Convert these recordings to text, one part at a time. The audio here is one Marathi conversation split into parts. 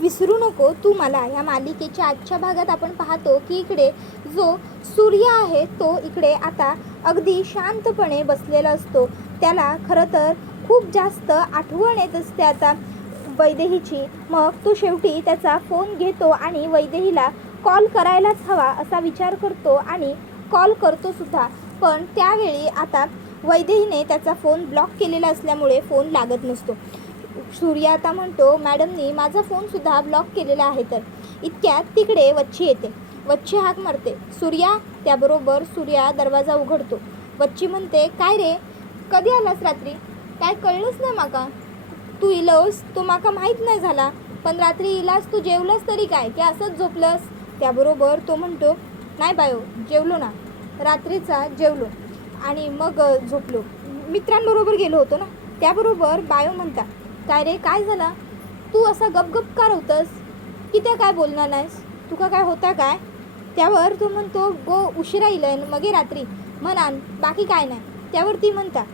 विसरू नको तू मला. या मालिकेच्या आजच्या भागात आपण पाहतो की इकडे जो सूर्य आहे तो इकडे आता अगदी शांतपणे बसलेला असतो. त्याला खरं तर खूप जास्त आठवण येत असते आता वैदेहीची. मग तो शेवटी त्याचा फोन घेतो आणि वैदेहीला कॉल करायलाच हवा असा विचार करतो आणि कॉल करतो सुद्धा. पण त्यावेळी आता वैदेहीने त्याचा फोन ब्लॉक केलेला असल्यामुळे फोन लागत नसतो. सूर्य आता म्हणतो, मॅडमनी माझा फोनसुद्धा ब्लॉक केलेला आहे. तर इतक्यात तिकडे वच्ची येते. वच्ची हाक मारते, सूर्या. त्याबरोबर सूर्या दरवाजा उघडतो. वच्ची म्हणते, काय रे, कधी आलास रात्री? काय कळलंच नाही माका. तू इलोस तो माका माहीत नाही झाला, पण रात्री इलास तू जेवलास तरी काय की असंच झोपलंस? त्याबरोबर तो म्हणतो, नाही बायो, जेवलो ना, रात्रीचा जेवलो आणि मग झोपलो, मित्रांबरोबर गेलो होतो ना. त्याबरोबर बायो म्हणता, काय रे, काय झाला? तू असा गपगप का राहतस की त्या काय बोलणार नाहीस? तुका काय होता काय? त्यावर तो म्हणतो, गो उशिरा इलन मगे रात्री म्हणान, बाकी काय नाही. त्यावर ती म्हणता,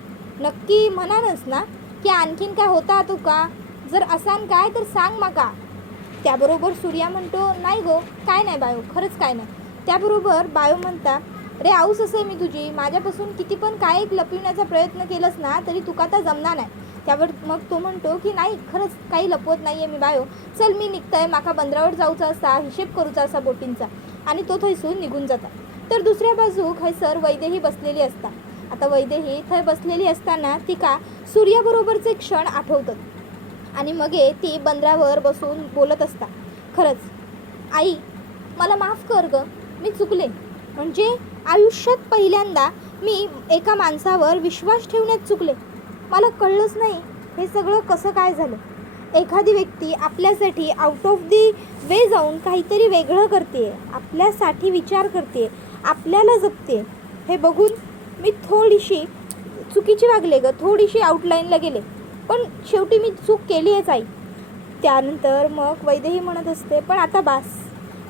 नक्की म्हणानच ना की आणखीन काय होता तुका? जर असान काय तर सांग माका. त्याबरोबर सूर्या म्हणतो, नाही गो, काय नाही बायो, खरंच काय नाही. त्याबरोबर बायो म्हणता, रे आऊस असे मी तुझी, माझ्यापासून किती पण काय एक लपविण्याचा प्रयत्न केलास ना तरी तुका तर जमणार नाही. त्यावर मग तो म्हणतो की नाही, खरंच काही लपवत नाही आहे मी बायो, चल मी निघतंय, माका बंदरावर जाऊचा असा, हिशेब करूचा असा बोटींचा. आणि तो थंयसून निघून जाता. तर दुसऱ्या बाजू खैसर वैदेही बसलेली असता. आता वैदेही थंय बसलेली असताना तिका सूर्याबरोबरचे क्षण आठवतात आणि मग ती बंदरावर बसून बोलत असता, खरंच आई मला माफ कर ग, मी चुकले. म्हणजे आयुष्यात पहिल्यांदा मी एका माणसावर विश्वास ठेवण्यात चुकले. मला कळलंच नाही हे सगळं कसं काय झालं. एखादी व्यक्ती आपल्यासाठी आउट ऑफ दी वे जाऊन काहीतरी वेगळं करते, आपल्यासाठी विचार करते, आपल्याला जपते, हे बघून मी थोडीशी चुकीची वागले ग, थोडीशी आउटलाईनला गेले, पण शेवटी मी चूक केली आहेच आई. त्यानंतर मग वैदेही म्हणत असते, पण आता बास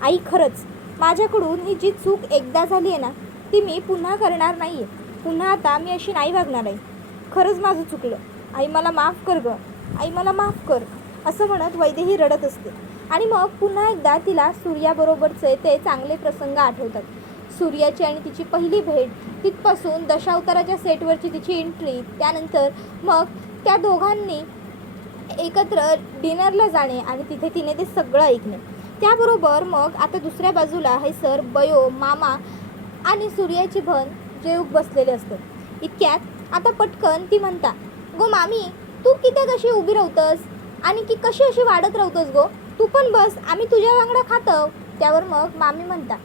आई, खरंच माझ्याकडून ही जी चूक एकदा झाली आहे ना ती मी पुन्हा करणार नाही आहे. पुन्हा आता मी अशी नाही वागणार आहे. खरंच माझं चुकलं आई, मला माफ कर ग आई, मला माफ कर, असं म्हणत वैदेही रडत असते. आणि मग पुन्हा एकदा तिला सूर्याबरोबरचे ते चांगले प्रसंग आठवतात. सूर्याची आणि तिची पहिली भेट, तिथपासून दशावताराच्या सेटवरची तिची एंट्री, त्यानंतर मग त्या दोघांनी एकत्र डिनरला जाणे आणि तिथे तिने ते सगळं ऐकणे. त्याबरोबर मग आता दुसऱ्या बाजूला सर बयो, मामा आणि सूर्याची बहीण जेवूक बसलेले असतात. इतक्यात आता पटकन ती म्हणता, गो मामी, तू किती कशी उभी राहतस आणि की कशी अशी वाढत राहतस गो, तू पण बस, आम्ही तुझ्या वांगडा खातो. त्यावर मग मामी म्हणता,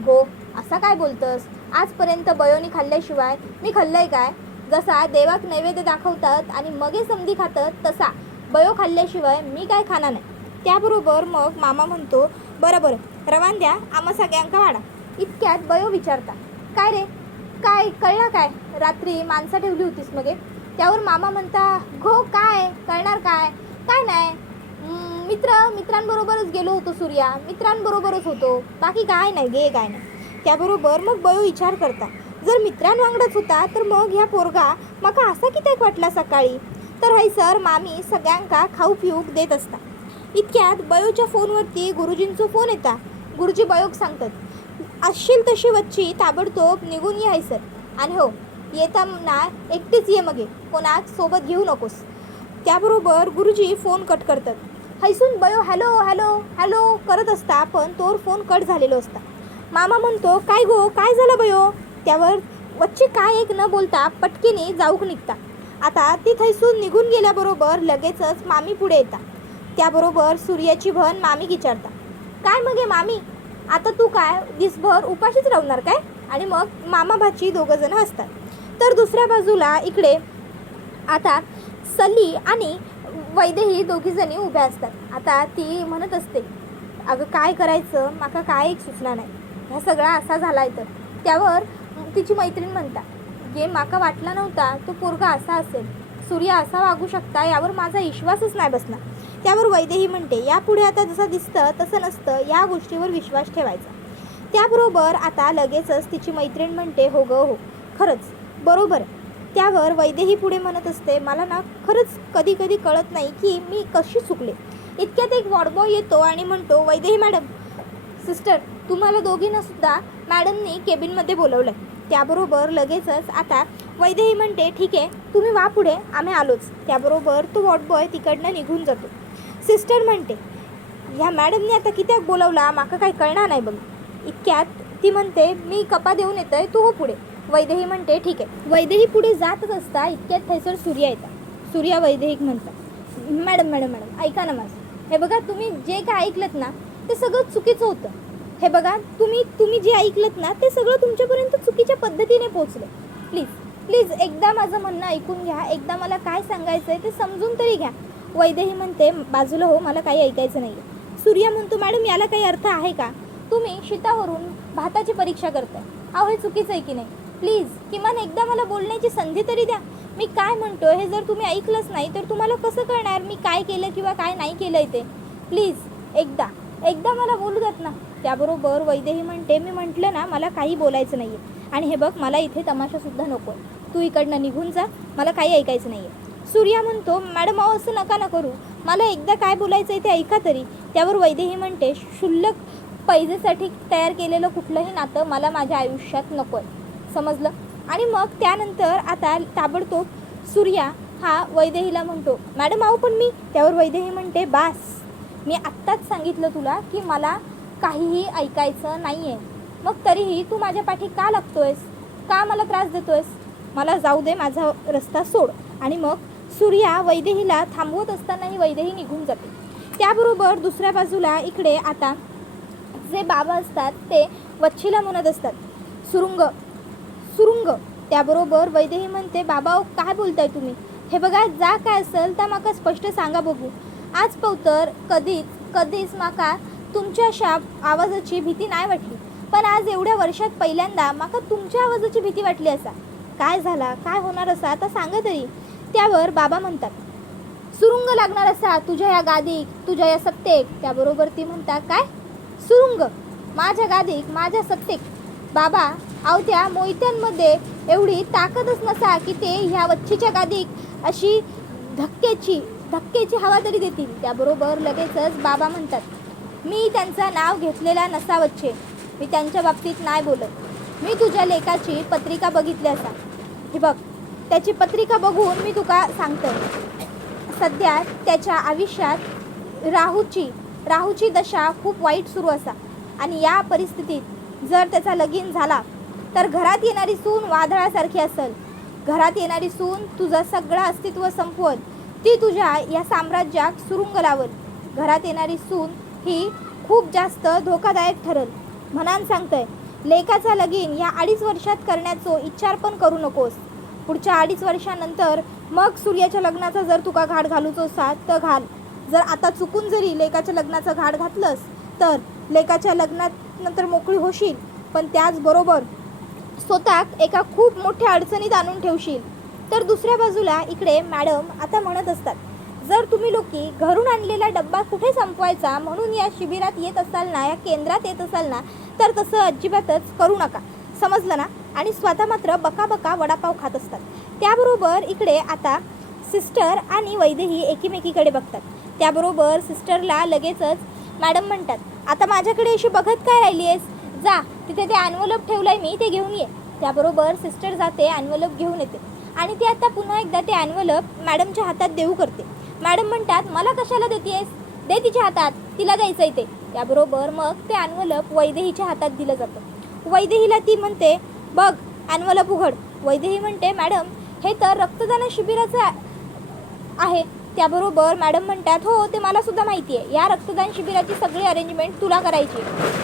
गो असा काय बोलतस, आजपर्यंत बयोनी खाल्ल्याशिवाय मी खाल्लंय काय? जसा देवाक नैवेद्य दाखवतात आणि मगे समधी खातात तसा बयो खाल्ल्याशिवाय मी काय खाणार नाही. त्याबरोबर मग मामा म्हणतो, बरं बरं, रवान द्या, आम्हा सगळ्यांका वाढा. इतक्यात बयो विचारता, काय रे, काय कळला काय, रात्री माणसं ठेवली होतीस मगे? त्यावर मामा म्हणता, गो काय कळणार काय, काय नाही, मित्रांबरोबरच गेलो होतो सूर्या, मित्रांबरोबरच होतो, बाकी काय नाही गे, काय नाही. त्याबरोबर मग बयो विचार करता, जर मित्रांवांगडच होता तर मग ह्या पोरगा माका असा किती वाटला सकाळी. तर सर मामी सगळ्यांका खाऊ पिऊक देत असता. इतक्यात बयोच्या फोनवरती गुरुजींचा फोन येता. गुरुजी बयोक सांगतात, असशील तशी वच्ची ताबडतोब निघून ये सर, आणि हो येताना एकटीच ये, मगे कोणाक सोबत घेऊ नकोस. त्याबरोबर गुरुजी फोन कट करतात. हैसून बयो हॅलो हॅलो हॅलो करत असता, पण तोर फोन कट झालेलो असता. मामा म्हणतो, काय गो, काय झालं बयो? त्यावर वच्ची काय एक न बोलता पटकीने जाऊक निघता. आता ती थैसून निघून गेल्याबरोबर लगेचच मामी पुढे येता. त्याबरोबर सूर्याची बहीण मामी विचारता, काय मग मामी, आता तू काय दिसभर उपाशीच राहणार काय? आणि मग मामा भाची दोघंजणं असतात. तर दुसऱ्या बाजूला इकडे आता सली आणि वैदेही दोघीजणी उभ्या असतात. आता ती म्हणत असते, अगं काय करायचं, माका काय एक सुचना नाही, ह्या सगळा असा झाला आहे. तर त्यावर तिची मैत्रीण म्हणता, गे माका वाटला नव्हता तो पोरगा असा असेल, सूर्य असा वागू शकता यावर माझा विश्वासच नाही बसला. त्यावर वैदेही म्हणते, यापुढे आता जसं दिसतं तसं नसतं, या गोष्टीवर विश्वास ठेवायचा. त्याबरोबर आता लगेचच तिची मैत्रीण म्हणते, हो गं हो, खरंच बरोबर. त्यावर वैदेही पुढे म्हणत असते, मला ना खरंच कधी कधी कळत नाही की मी कशी चुकले. इतक्यात एक वॉर्डबॉय येतो आणि म्हणतो, वैदेही मॅडम, सिस्टर, तुम्हाला दोघींना सुद्धा मॅडमनी केबिनमध्ये बोलवलं. त्याबरोबर लगेचच आता वैदेही म्हणते, ठीक आहे, तुम्ही वा पुढे, आम्ही आलोच. त्याबरोबर तो वॉर्डबॉय तिकडनं निघून जातो. सिस्टर म्हणते, ह्या मॅडमने आता किती बोलवला, माका काही कळणार नाही बघ. इतक्यात ती म्हणते, मी कपा देऊन येतोय, तू हो पुढे. वैदेही म्हणते, ठीक आहे. वैदेही पुढे जातच असता इतक्यात थैसर सूर्या येतात. सूर्या वैदेहीक म्हणतात, मॅडम मॅडम मॅडम ऐका ना माझं. हे बघा, तुम्ही जे काय ऐकलत ना ते सगळं चुकीचं होतं. हे बघा, तुम्ही जे ऐकलत ना ते सगळं तुमच्यापर्यंत चुकीच्या पद्धतीने पोहोचलं. प्लीज प्लीज एकदा माझं म्हणणं ऐकून घ्या, एकदा मला काय सांगायचं आहे ते समजून तरी घ्या. वैदेही म्हणते, बाजूला हो, मला काही ऐकायचं नाही आहे. सूर्या म्हणतो, मॅडम याला काही अर्थ आहे का? तुम्ही शीतावरून भाताची परीक्षा करताय. अहो, हे चुकीचं आहे की नाही? प्लीज किमान एकदा मला बोलण्याची संधी तरी द्या. मी काय म्हणतो हे जर तुम्ही ऐकलंच नाही तर तुम्हाला कसं कळणार मी काय केलं किंवा काय नाही केलं आहे ते? प्लीज एकदा मला बोलू द्यात ना. त्याबरोबर वैदेही म्हणते, मी म्हटलं ना मला काही बोलायचं नाही आहे. आणि हे बघ, मला इथे तमाशासुद्धा नको, तू इकडनं निघून जा, मला काही ऐकायचं नाही आहे. सूर्या म्हणतो, मॅडम अहो असं नका ना करू, मला एकदा काय बोलायचं आहे ते ऐका तरी. त्यावर वैदेही म्हणते, क्षुल्लक पैजेसाठी तयार केलेलं कुठलंही नातं मला माझ्या आयुष्यात नको आहे, समजलं? आणि मग त्यानंतर आता ताबडतोब सूर्या हा वैदेहीला म्हणतो, मॅडम अहो पण मी. त्यावर वैदेही म्हणते, बास, मी आत्ताच सांगितलं तुला की मला काहीही ऐकायचं नाही आहे, मग तरीही तू माझ्या पाठी का लागतोयस, का मला त्रास देतोयस? मला जाऊ दे, माझा रस्ता सोड. आणि मग सूर्या वैदेहीला थांबवत असतानाही वैदेही निघून जाते. त्याबरोबर दुसऱ्या बाजूला इकडे आता जे बाबा असतात ते वच्छीला म्हणत असतात, सुरुंग सुरुंग. त्याबरोबर वैदेही म्हणते, बाबा काय बोलताय तुम्ही? हे बघा, जा काय असेल तर माका स्पष्ट सांगा बघू. आज पवतर कधीच माका तुमच्या अशा आवाजाची भीती नाही वाटली, पण आज एवढ्या वर्षात पहिल्यांदा माका तुमच्या आवाजाची भीती वाटली असा. काय झाला, काय होणार असा आता सांगा तरी. त्यावर बाबा म्हणतात, सुरुंग लागणार असा तुझ्या या गादीक, तुझ्या या सत्तेक. त्याबरोबर ती म्हणतात, काय सुरुंग माझ्या गादीक, माझ्या सत्तेक? बाबा अहो, त्या मोहित्यांमध्ये एवढी ताकदच नसा की ते ह्या वच्छीच्या गादीक अशी धक्क्याची हवा तरी देतील. त्याबरोबर लगेचच बाबा म्हणतात, मी त्यांचं नाव घेतलेला नसा वच्छे, मी त्यांच्या बाबतीत नाही बोलत. मी तुझ्या लेकाची पत्रिका बघितली असा. हे बघ, त्याची पत्रिका बघून मी तुका सांगतो, सध्या त्याच्या आयुष्यात राहूची दशा खूप वाईट सुरू असा. आणि या परिस्थितीत जर त्याचा लगीन झाला तर घरात येणारी सून वादळासारखी असेल. घरात येणारी सून तुझं सगळं अस्तित्व संपवल, ती तुझ्या या साम्राज्यात सुरुंग लावल. घरात येणारी सून ही खूप जास्त धोकादायक ठरल. म्हणान सांगतंय, लेकाचा लगीन या 2.5 वर्षात करण्याचो इच्छार पण करू नकोस. पुढच्या 2.5 वर्षानंतर मग सूर्याच्या लग्नाचा जर तुका घाट घालूचो असा तर घाल. जर आता चुकून जरी लेकाच्या लग्नाचा घाट घातलंस तर लेकाच्या लग्नात नंतर मोकळी होशील, पण त्याचबरोबर स्वतःक एका खूप मोठ्या अडचणीत आणून ठेवशील. तर दुसऱ्या बाजूला इकडे मॅडम आता म्हणत असतात, जर तुम्ही लोकी घरून आणलेला डब्बा कुठे संपवायचा म्हणून या शिबिरात येत असाल ना, या केंद्रात येत असाल ना, तर तसं अजिबातच करू नका, समजलं ना? आणि स्वतः मात्र बका वडापाव खात असतात. त्याबरोबर इकडे आता सिस्टर आणि वैदेही एकीमेकीकडे बघतात. त्याबरोबर सिस्टरला लगेचच मॅडम म्हणतात, आता माझ्याकडे अशी बघत काय राहिली आहेस, जा तिथे ते ॲन्व्हलप ठेवलं आहे मी, ते घेऊन ये. त्याबरोबर सिस्टर जाते, ॲन्व्हलप घेऊन येते आणि ती आता पुन्हा एकदा ते ॲन्व्हलप मॅडमच्या हातात देऊ करते. मॅडम म्हणतात, मला कशाला देतेस, दे तिच्या हातात, तिला द्यायचं आहे ते. त्याबरोबर मग ते ॲन्व्हलप वैदेहीच्या हातात दिलं जातं. वैदेहीला ती म्हणते, बघ ॲन्व्हलप उघड. वैदेही म्हणते, मॅडम हे तर रक्तदान शिबिराचं आहे. त्याबरोबर मॅडम म्हणतात, हो ते मला सुद्धा माहिती आहे, या रक्तदान शिबिराची सगळी अरेंजमेंट तुला करायची.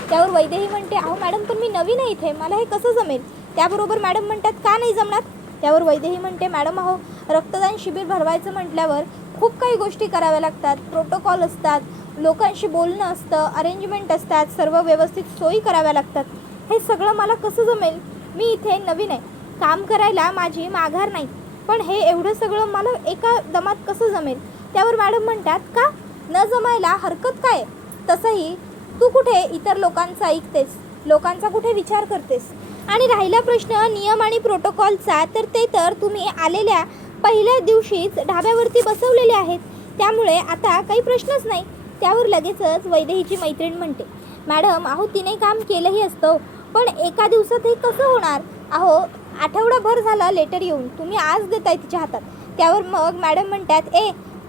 त्यावर वैदेही म्हणते, अहो मॅडम पण मी नवीन आहे इथे, मला हे कसं जमेल? त्याबरोबर मॅडम म्हणतात, का नाही जमणार? त्यावर वैदेही म्हणते, मॅडम अहो रक्तदान शिबिर भरवायचं म्हटल्यावर खूप काही गोष्टी कराव्या लागतात, प्रोटोकॉल असतात, लोकांशी बोलणं असतं, अरेंजमेंट असतात, सर्व व्यवस्थित सोयी कराव्या लागतात. हे सगळं मला कसं जमेल? मी इथे नवीन आहे, काम करायला माझी माघार नाही, पण हे एवढं सगळं मला एका दमात कसं जमेल? त्यावर मॅडम म्हणतात, का न जमायला हरकत काय? तसंही तू कुठे इतर लोकांचं ऐकतेस, लोकांचा कुठे विचार करतेस? आणि राहिला प्रश्न नियम आणि प्रोटोकॉलचा, तर ते तर तुम्ही आलेल्या पहिल्या दिवशीच ढाब्यावरती बसवलेले आहेत, त्यामुळे आता काही प्रश्नच नाही. त्यावर लगेचच वैदेहीची मैत्रीण म्हणते, मॅडम अहो तिने काम केलंही असतं, पण एका दिवसात हे कसं होणार? अहो आठवडाभर झाला लेटर येऊन, तुम्ही आज देताय तिच्या हातात. त्यावर मग मॅडम म्हणतात,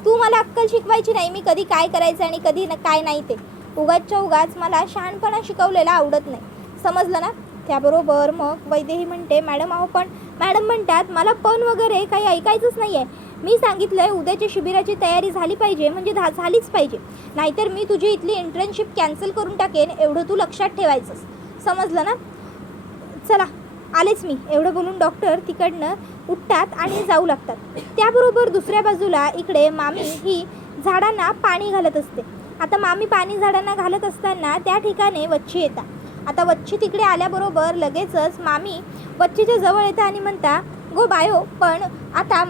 तू मला अक्कल शिकवायची नाही, मी कधी काय करायचं आणि कधी काय नाही ते. उगाचच्या उगाच मला शहाणपणा शिकवलेला आवडत नाही, समजलं ना? त्याबरोबर मग वैदेही म्हणते, मॅडम अहो पण. मॅडम म्हणतात, मला पण वगैरे काही ऐकायचंच नाही आहे. मी सांगितलं आहे उद्याच्या शिबिराची तयारी झाली पाहिजे म्हणजे झालीच पाहिजे, नाहीतर मी तुझी इथली इंटर्नशिप कॅन्सल करून टाकेन, एवढं तू लक्षात ठेवायचंस, समजलं ना? चला आलेच मी, एवढं बोलून डॉक्टर तिकडनं उठतात आणि जाऊ लागतात. त्याबरोबर दुसऱ्या बाजूला इकडे मामी ही झाडांना पाणी घालत असते. आता मामी पाणी झाडांना घालत असताना त्या ठिकाणी वच्छी येतात. आता वच्छी तिकडे आल्याबरोबर लगेचच मामी वच्छीच्या जवळ येतात आणि म्हणता, गो बायो. पण आता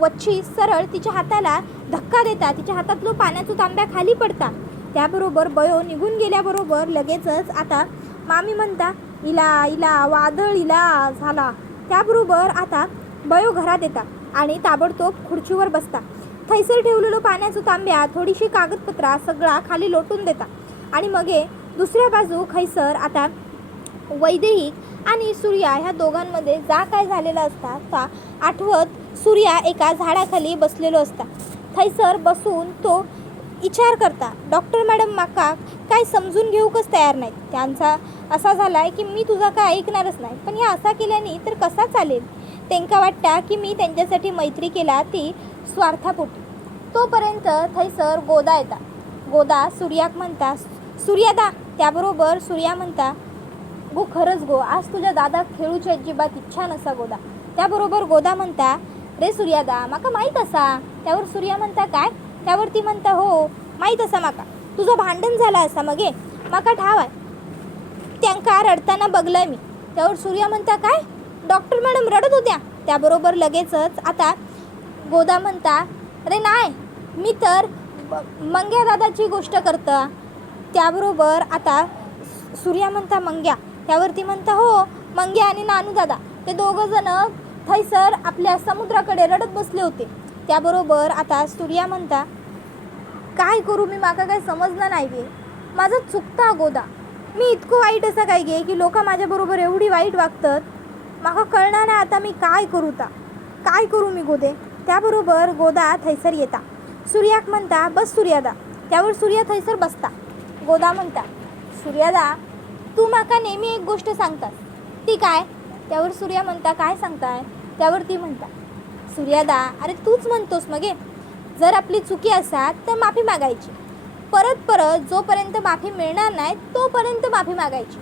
वच्छी सरळ तिच्या हाताला धक्का देतात, तिच्या हातातलो पाण्याचा तांब्या खाली पडतात. त्याबरोबर बयो निघून गेल्याबरोबर लगेचच आता मामी म्हणता, इला इला वादळ इला झाला. त्याबरोबर आता बयो घरात येतात आणि ताबडतोब खुर्चीवर बसतात. थैसर ठेवलेलं पाण्याचं तांब्या, थोडीशी कागदपत्रा सगळा खाली लोटून देतात आणि मग दुसऱ्या बाजू खैसर आता वैदेही आणि सूर्या ह्या दोघांमध्ये जा काय झालेलं असतात का आठवत सूर्या एका झाडाखाली बसलेलो असता. थैसर बसून तो विचार करता, डॉक्टर मॅडम माका काय समजून घेऊकच तयार नाहीत. त्यांचा असा झाला आहे की मी तुझा काय ऐकणारच नाही, पण ह्या असा केल्याने तर कसा चालेल? त्यांका वाटतं की मी त्यांच्यासाठी मैत्री केला ती स्वार्थापोटी. तोपर्यंत थैसर गोदा येतात. गोदा सूर्याक म्हणता, सूर्यादा. त्याबरोबर सूर्या म्हणता, गो खरंच गो, आज तुझ्या दादा खेळूची अजिबात इच्छा नसा गोदा. त्याबरोबर गोदा म्हणता, रे सूर्यादा माका माहीत असा. त्यावर सूर्या म्हणता, काय? त्यावर ती म्हणता, हो माहीत असा माका, तुझं भांडण झालं असा मगे माका ठाव आहे, त्यांका रडताना बघलंय मी. त्यावर सूर्या म्हणता, काय डॉक्टर मॅडम रडत होत्या? त्याबरोबर लगेचच आता गोदा म्हणता, अरे नाही, मी तर मंग्या दादाची गोष्ट करता. त्याबरोबर आता सूर्या म्हणता, मंग्या. त्यावरती म्हणता, हो मंग्या आणि नानू दादा ते दोघं जण थैसर आपल्या समुद्राकडे रडत बसले होते. त्याबरोबर आता सूर्या म्हणता, काय करू मी, माका काय समजलं नाही गे, माझं चुकता गोदा, मी इतकं वाईट असं काय गे की लोक माझ्याबरोबर एवढी वाईट वागतात, माका कळणार नाही आता मी काय करू काय करू मी गोदे. त्याबरोबर गोदा थैसर येता. सूर्याक म्हणता, बस सूर्यादा. त्यावर सूर्या थैसर बसता. गोदा म्हणता, सूर्यादा तू माका नेहमी एक गोष्ट सांगतास, ती काय? त्यावर सूर्या म्हणता, काय सांगताय? त्यावर ती म्हणता, सूर्यादा अरे तूच म्हणतोस मगे, जर आपली चुकी असा तर माफी मागायची, परत जोपर्यंत माफी मिळणार नाही तोपर्यंत माफी मागायची,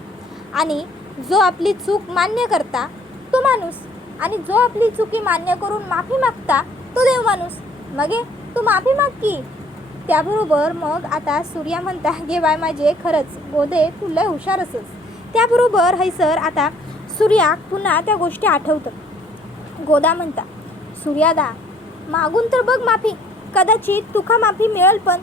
आणि जो आपली चूक मान्य करता तो माणूस, आणि जो आपली चुकी मान्य करून माफी मागता तो देव माणूस. मगे तू माफी माग की. त्याबरोबर मग आता सूर्या म्हणता, गे बाय माझे खरंच गोदे तू लय हुशार असस. त्याबरोबर हैसर आता सूर्या पुन्हा त्या गोष्टी आठवतं. गोदा म्हणता, सूर्यादा मागून तर बघ माफी, कदाचित तुका माफी मिळेल पण,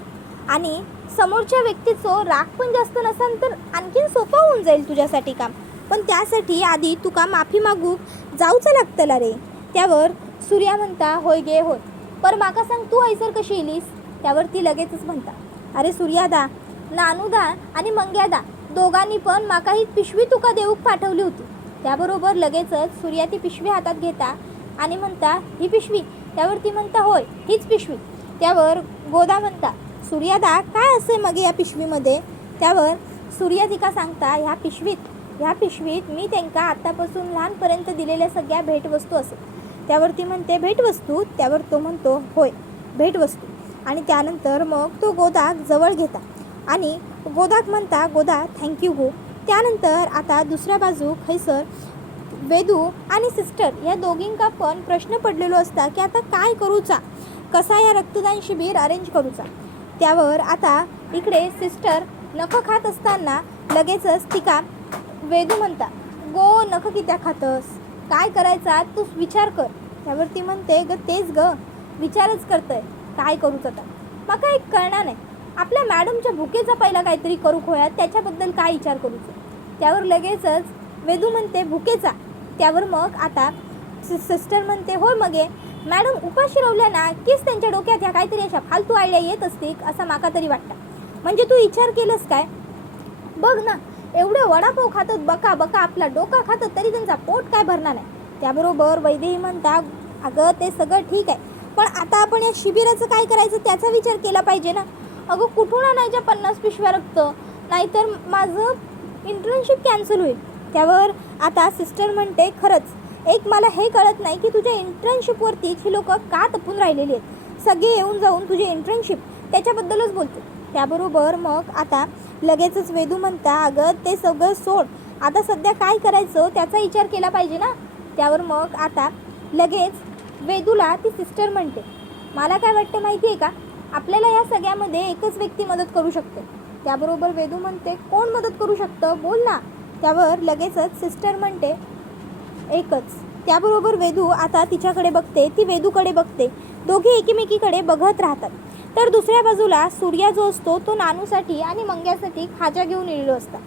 आणि समोरच्या व्यक्तीचं राग पण जास्त नसेल तर आणखीन सोपं होऊन जाईल तुझ्यासाठी काम, पण त्यासाठी आधी तुका माफी मागू जाऊचं लागतं रे. त्यावर सूर्या म्हणता, होय गे होय, पर माका सांग तू हैसर कशी इलीस? त्यावर ती लगेचच म्हणता, अरे सूर्यादा नानूदा आणि मंग्यादा दोघांनी पण माका ही पिशवी तुका देऊक पाठवली होती. त्याबरोबर लगेचच सूर्या ती पिशवी हातात घेता आणि म्हणता, ही पिशवी? त्यावर ती म्हणता, होय हीच पिशवी. त्यावर गोदा म्हणता, सूर्यादा काय असे मग या पिशवीमध्ये? त्यावर सूर्या तिका सांगता, ह्या पिशवीत मी त्यांना आतापासून लहानपर्यंत दिलेल्या सगळ्या भेटवस्तू असेल. त्यावर ती म्हणते, भेटवस्तू? त्यावर तो म्हणतो, होय भेटवस्तू. आणि त्यानंतर मग तो गोदाक जवळ घेता आणि गोदाक म्हणता, गोदा थँक्यू गो. त्यानंतर आता दुसऱ्या बाजू खैसर वेदू आणि सिस्टर या दोघींका पण प्रश्न पडलेलो असता की आता काय करूचा, कसा या रक्तदान शिबिर अरेंज करूचा. त्यावर आता इकडे सिस्टर नखं खात असताना लगेचच तिका वेदू म्हणता, गो नखं कित्या खातस, काय करायचा तू विचार कर. त्यावर ती म्हणते, ग तेच ग विचारच करतंय, काय करूच आता, मका एक कळणार नाही, आपल्या मॅडमच्या भुकेचा पहिला काहीतरी करू खोया, त्याच्याबद्दल काय विचार करूच. त्यावर लगेचच वेदू म्हणते, भुकेचा. त्यावर मग आता सिस्टर म्हणते, होय मगे मॅडम उपाशी रावल्या ना कीच त्यांच्या डोक्यात ह्या काहीतरी अशा फालतू आयडिया येत असतील असं माका तरी वाटतं. म्हणजे तू विचार केलंस काय? बघ ना, एवढे वडापाव खातात, बका बका आपला डोका खातात, तरी त्यांचा पोट काय भरणार नाही. त्याबरोबर वैदेही म्हणता, अगं ते सगळं ठीक आहे, पण आता आपण या शिबिराचं काय करायचं त्याचा विचार केला पाहिजे ना. अगं कुठून आणायच्या 50 पिशव्या रक्त, नाहीतर माझं इंटर्नशिप कॅन्सल होईल. त्यावर आता सिस्टर म्हणते, खरंच एक मला हे कळत नाही की तुझ्या इंटर्नशिपवरती ही लोक का तपून राहिलेली आहेत. सगळे येऊन जाऊन तुझी इंटर्नशिप त्याच्याबद्दलच बोलते. त्याबरोबर मग आता लगेचच वेदू म्हणता, अगं ते सगळं सोड, आता सध्या काय करायचं त्याचा विचार केला पाहिजे ना. त्यावर मग आता लगेच वेदूला ती सिस्टर म्हणते, मला काय वाटते माहिती आहे का, आपल्याला या सगळ्यामध्ये एकच व्यक्ती मदत करू शकते. त्याबरोबर वेदू म्हणते, कोण मदत करू शकतं, बोल ना. त्यावर लगेचच सिस्टर म्हणते, एकच. त्याबरोबर वेदू आता तिच्याकडे बघते, ती वेदूकडे बघते, दोघे एकमेकीकडे बघत राहतात. तर दुसऱ्या बाजूला सूर्या जो असतो तो नानूसाठी आणि मंग्यासाठी खाजा घेऊन येलेलो असता.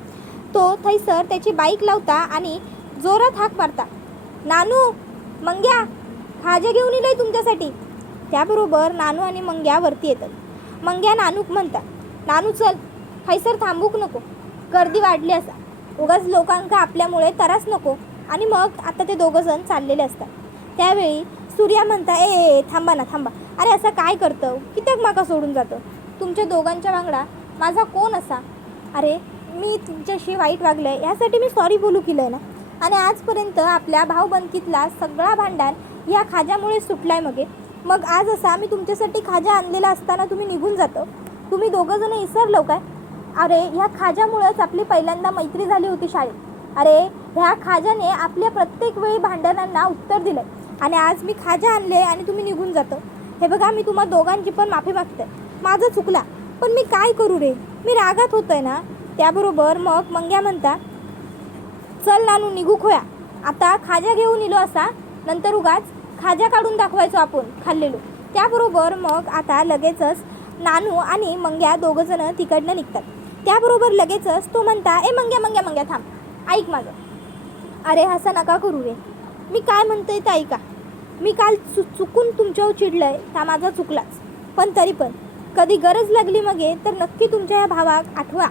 तो थैसर त्याची बाईक लावता आणि जोरात हाक मारता, नानू मंग्या खाजा घेऊन येलोय तुमच्यासाठी. त्याबरोबर नानू आणि मंग्या वरती येतात. मंग्या नानूक म्हणतात, नानू चल, थैसर थांबूक नको, गर्दी वाढली असा, उगाच लोकांका आपल्यामुळे त्रास नको. आणि मग आता ते दोघंजण चाललेले असतात. त्यावेळी सूर्या म्हणता, ए थांबा ना थांबा, अरे असं काय करतं, कित्याक माका सोडून जातं, तुमच्या दोघांच्या वांगडा माझा कोण असा. अरे मी तुमच्याशी वाईट वागलं आहे यासाठी मी सॉरी बोलू केलं आहे ना. आणि आजपर्यंत आपल्या भाऊबंदकीतला सगळा भांडण ह्या खाज्यामुळे सुटला आहे. मग आज असा मी तुमच्यासाठी खाजा आणलेला असताना तुम्ही निघून जातं, तुम्ही दोघंजण विसरलो काय. अरे ह्या खाज्यामुळेच आपली पहिल्यांदा मैत्री झाली होती शाळेत. अरे ह्या खाज्याने आपल्या प्रत्येक वेळी भांडणांना उत्तर दिलं आहे, आणि आज मी खाजा आणले आणि तुम्ही निघून जातं. हे बघा, मी तुम्हा दोघांची पण माफी मागते, माझं चुकला, पण मी काय करू रे, मी रागात होतोय ना. त्याबरोबर मग मंग्या म्हणता, चल नानू निघू खोया, आता खाजा घेऊन इलो असा, नंतर उगाच खाजा काढून दाखवायचो आपण खाल्लेलो. त्याबरोबर मग आता लगेचच नानू आणि मंग्या दोघंजणं तिकडनं निघतात. त्याबरोबर लगेचच तो म्हणता, ए मंग्या मंग्या मंग्या थांब, ऐक माझं. अरे असं नका करू रे, मी काय म्हणतोय ते ऐका. मी काल चुकून तुमच्यावर चिडलंय, त्या माझा चुकलाच, पण तरी पण कधी गरज लागली मगे तर नक्की तुमच्या या भावाक आठवा,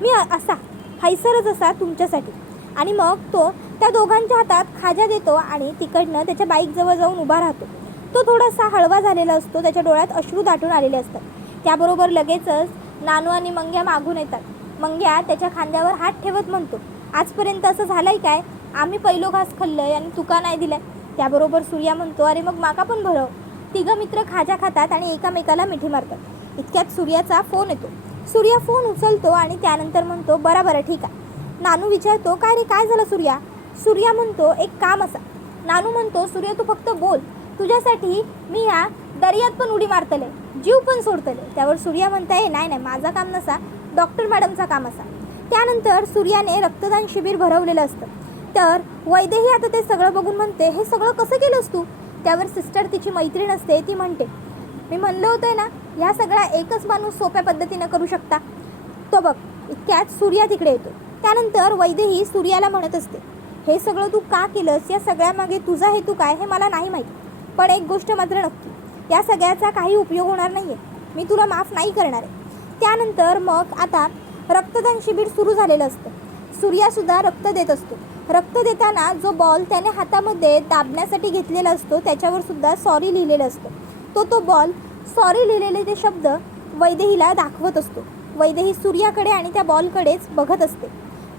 मी असा हैसरच असा तुमच्यासाठी. आणि मग तो त्या दोघांच्या हातात खाजा देतो आणि तिकडनं त्याच्या बाईकजवळ जाऊन उभा राहतो. तो थोडासा हळवा झालेला असतो, त्याच्या डोळ्यात अश्रू दाटून आलेले असतात. त्याबरोबर लगेचच नानू आणि मंग्या मागून येतात. मंग्या त्याच्या खांद्यावर हात ठेवत म्हणतो, आजपर्यंत असं झालंय काय, आम्ही पहिलो घास खाल्लंय आणि तुका नाही दिलाय. त्याबरोबर सूर्या म्हणतो, अरे मग माका पण भरव. तिघं मित्र खाजा खातात आणि एकामेकाला मिठी मारतात. इतक्यात सूर्याचा फोन येतो. सूर्या फोन उचलतो आणि त्यानंतर म्हणतो, बरं बरं ठीक आहे. नानू विचारतो, काय रे काय झालं सूर्या. सूर्या म्हणतो, एक काम असा. नानू म्हणतो, सूर्या तू फक्त बोल, तुझ्यासाठी मी ह्या दर्यात पण उडी मारतले, जीव पण सोडतले. त्यावर सूर्या म्हणताय, नाही नाही माझा काम नसा, डॉक्टर मॅडमचा काम असा. त्यानंतर सूर्याने रक्तदान शिबिर भरवलेलं असतं. तर वैदेही आता ते सगळं बघून म्हणते, हे सगळं कसं केलंस तू. त्यावर सिस्टर तिची मैत्रीण असते, ती म्हणते, मी म्हणलं होतं ना, ह्या सगळ्या एकच माणूस सोप्या पद्धतीनं करू शकता. तो बघ. इतक्यात सूर्या तिकडे येतो. त्यानंतर वैदेही सूर्याला म्हणत असते, हे सगळं तू का केलंस, या सगळ्यामागे तुझा हेतू काय हे मला नाही माहिती, पण एक गोष्ट मात्र नक्की, या सगळ्याचा काही उपयोग होणार नाही आहे, मी तुला माफ नाही करणार आहे. त्यानंतर मग आता रक्तदान शिबिर सुरू झालेलं असतं. सूर्यासुद्धा रक्त देत असतो. रक्त देताना जो बॉल त्याने हातामध्ये दाबण्यासाठी घेतलेला असतो त्याच्यावर सुद्धा सॉरी लिहिलेलं असतं. तो बॉल सॉरी लिहिलेले ते शब्द वैदेहीला दाखवत असतो. वैदेही सूर्याकडे आणि त्या बॉलकडेच बघत असते.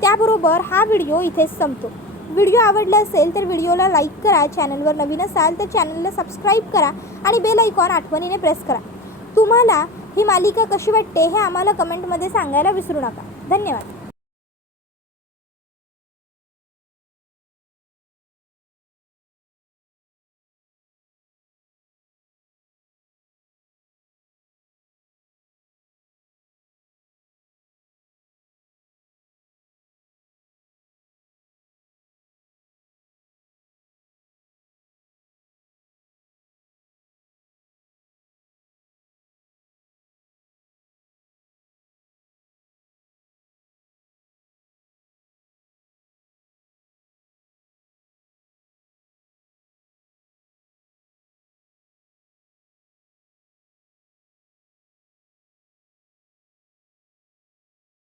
त्याबरोबर हा व्हिडिओ इथेच संपतो. व्हिडिओ आवडला असेल तर व्हिडिओला लाईक करा, चॅनलवर नवीन असाल तर चॅनलला सबस्क्राईब करा आणि बेल आयकॉन आठवणीने प्रेस करा. तुम्हाला ही मालिका कशी वाटते हे आम्हाला कमेंटमध्ये सांगायला विसरू नका. धन्यवाद.